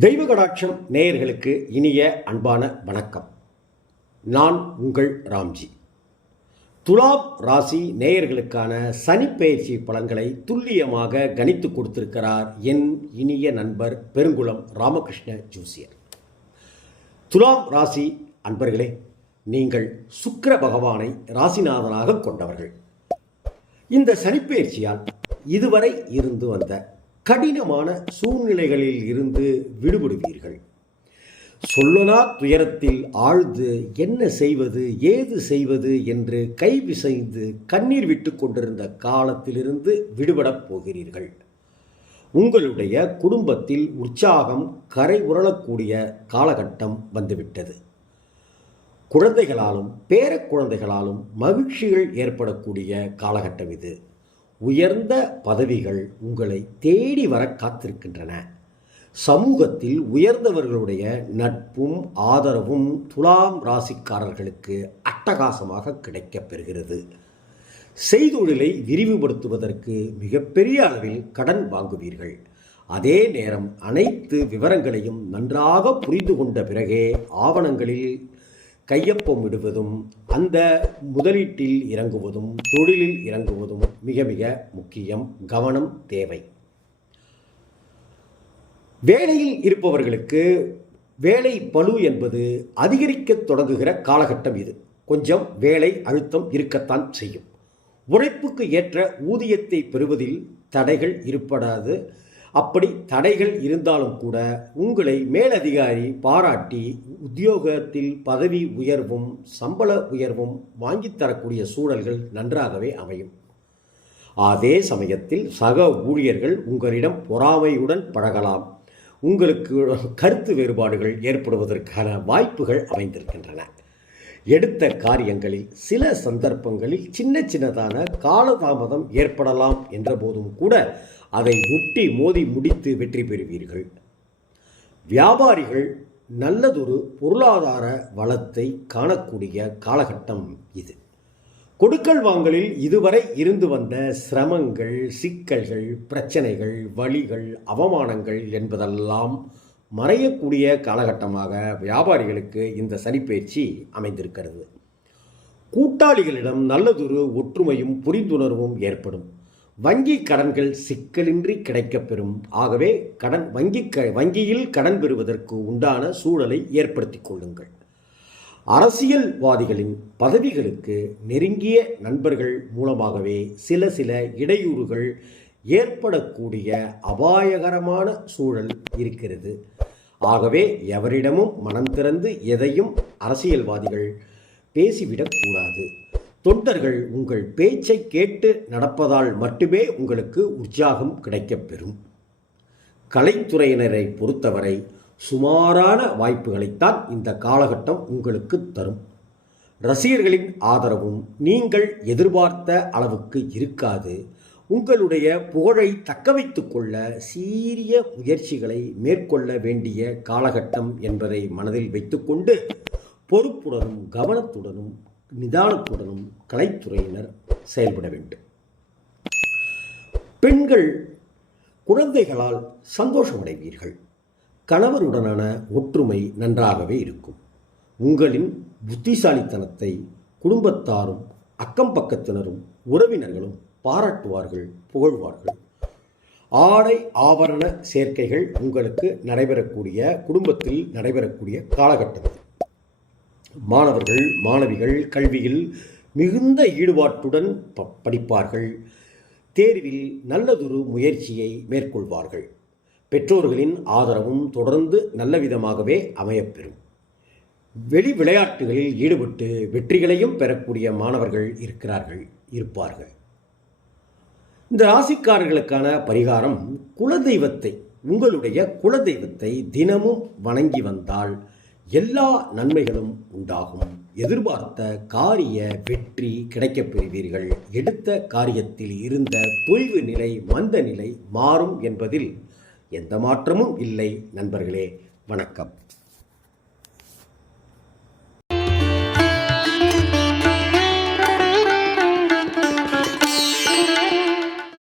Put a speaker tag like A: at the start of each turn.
A: தெய்வ கடாட்சம் நேயர்களுக்கு இனிய அன்பான வணக்கம். நான் உங்கள் ராம்ஜி. துலாப் ராசி நேயர்களுக்கான சனிப்பெயர்ச்சி பலன்களை துல்லியமாக கணித்து கொடுத்திருக்கிறார் என் இனிய நண்பர் பெருங்குளம் ராமகிருஷ்ண ஜோசியர். துலாம் ராசி அன்பர்களே நீங்கள் சுக்கர பகவானை ராசிநாதனாக கொண்டவர்கள். இந்த சனிப்பெயர்ச்சியால் இதுவரை இருந்து வந்த கடினமான சூழ்நிலைகளில் இருந்து விடுபடுவீர்கள். சொல்லலா துயரத்தில் ஆழ்ந்து என்ன செய்வது ஏது செய்வது என்று கைவிசைந்து கண்ணீர் விட்டு கொண்டிருந்த காலத்திலிருந்து விடுபடப் போகிறீர்கள். உங்களுடைய குடும்பத்தில் உற்சாகம் கரை உரளக்கூடிய காலகட்டம் வந்துவிட்டது. குழந்தைகளாலும் பேர குழந்தைகளாலும் மகிழ்ச்சிகள் ஏற்படக்கூடிய காலகட்டம் இது. உயர்ந்த பதவிகள் உங்களை தேடி வர காத்திருக்கின்றன. சமூகத்தில் உயர்ந்தவர்களுடைய நட்பும் ஆதரவும் துலாம் ராசிக்காரர்களுக்கு அட்டகாசமாக கிடைக்கப் பெறுகிறது. செய்தொழிலை விரிவுபடுத்துவதற்கு மிகப்பெரிய அளவில் கடன் வாங்குவீர்கள். அதே நேரம் அனைத்து விவரங்களையும் நன்றாக புரிந்து கொண்ட பிறகே ஆவணங்களில் கையொப்பம் விடுவதும் அந்த முதலீட்டில் இறங்குவதும் தொழிலில் இறங்குவதும் மிக மிக முக்கியம் கவனம் தேவை. வேலையில் இருப்பவர்களுக்கு வேலை பளு என்பது அதிகரிக்க தொடங்குகிற காலகட்டம் இது. கொஞ்சம் வேலை அழுத்தம் இருக்கத்தான் செய்யும். உழைப்புக்கு ஏற்ற ஊதியத்தை பெறுவதில் தடைகள் இருப்படாது. அப்படி தடைகள் இருந்தாலும் கூட உங்களை மேலதிகாரி பாராட்டி உத்தியோகத்தில் பதவி உயர்வும் சம்பள உயர்வும் வாங்கித்தரக்கூடிய சூழல்கள் நன்றாகவே அமையும். அதே சமயத்தில் சக ஊழியர்கள் உங்களிடம் பொறாமையுடன் பழகலாம். உங்களுக்கு கருத்து வேறுபாடுகள் ஏற்படுவதற்கான வாய்ப்புகள் அமைந்திருக்கின்றன. எடுத்த காரியங்களில் சில சந்தர்ப்பங்களில் சின்ன சின்னதான காலதாமதம் ஏற்படலாம் என்ற போதும் கூட அதை முட்டி மோதி முடித்து வெற்றி பெறுவீர்கள். வியாபாரிகள் நல்லதொரு பொருளாதார வளத்தை காணக்கூடிய காலகட்டம் இது. கொடுக்கல் வாங்கலில் இதுவரை இருந்து வந்த சிரமங்கள் சிக்கல்கள் பிரச்சனைகள் வழிகள் அவமானங்கள் என்பதெல்லாம் மறையக்கூடிய காலகட்டமாக வியாபாரிகளுக்கு இந்த சனிப்பயிற்சி அமைந்திருக்கிறது. கூட்டாளிகளிடம் நல்லதொரு ஒற்றுமையும் புரிந்துணர்வும் ஏற்படும். வங்கி கடன்கள் சிக்கலின்றி கிடைக்கப்பெறும் ஆகவே கடன் வங்கி க வங்கியில் கடன் பெறுவதற்கு உண்டான சூழலை ஏற்படுத்திக் கொள்ளுங்கள். அரசியல்வாதிகளின் பதவிகளுக்கு நெருங்கிய நண்பர்கள் மூலமாகவே சில சில இடையூறுகள் ஏற்படக்கூடிய அபாயகரமான சூழல் இருக்கிறது. ஆகவே எவரிடமும் மனம் திறந்து எதையும் அரசியல்வாதிகள் பேசிவிடக்கூடாது தொண்டர்கள் உங்கள் பேச்சை கேட்டு நடப்பதால் மட்டுமே உங்களுக்கு உற்சாகம் கிடைக்கப்பெறும். கலைத்துறையினரை பொறுத்தவரை சுமாரான வாய்ப்புகளைத்தான் இந்த காலகட்டம் உங்களுக்கு தரும். ரசிகர்களின் ஆதரவும் நீங்கள் எதிர்பார்த்த அளவுக்கு இருக்காது. உங்களுடைய புகழை தக்கவைத்து கொள்ள சீரிய முயற்சிகளை மேற்கொள்ள வேண்டிய காலகட்டம் என்பதை மனதில் வைத்துக்கொண்டு பொறுப்புடனும் கவனத்துடனும் நிதானத்துடனும் கலைத்துறையினர் செயல்பட வேண்டும். பெண்கள் குழந்தைகளால் சந்தோஷமடைவீர்கள். கணவருடனான ஒற்றுமை நன்றாகவே இருக்கும். உங்களின் புத்திசாலித்தனத்தை குடும்பத்தாரும் அக்கம் பக்கத்தினரும் உறவினர்களும் பாராட்டுவார்கள் புகழ்வார்கள். ஆடை ஆபரண சேர்க்கைகள் உங்களுக்கு நடைபெறக்கூடிய குடும்பத்தில் நடைபெறக்கூடிய காலகட்டம் மாணவர்கள் மாணவிகள் கல்வியில் மிகுந்த ஈடுபாட்டுடன் ப படிப்பார்கள். தேர்வில் நல்லதொரு முயற்சியை மேற்கொள்வார்கள். பெற்றோர்களின் ஆதரவும் தொடர்ந்து நல்ல விதமாகவே அமையப்பெறும். வெளி விளையாட்டுகளில் ஈடுபட்டு வெற்றிகளையும் பெறக்கூடிய மாணவர்கள் இருக்கிறார்கள் இருப்பார்கள். இந்த ராசிக்காரர்களுக்கான பரிகாரம் குலதெய்வத்தை உங்களுடைய குலதெய்வத்தை தினமும் வணங்கி வந்தால் எல்லா நன்மைகளும் உண்டாகும். எதிர்பார்த்த காரிய வெற்றி கிடைக்கப் பெறுவீர்கள். எடுத்த காரியத்தில் இருந்த தொய்வு நிலை மந்த நிலை மாறும் என்பதில் எந்த மாற்றமும் இல்லை. நண்பர்களே வணக்கம்.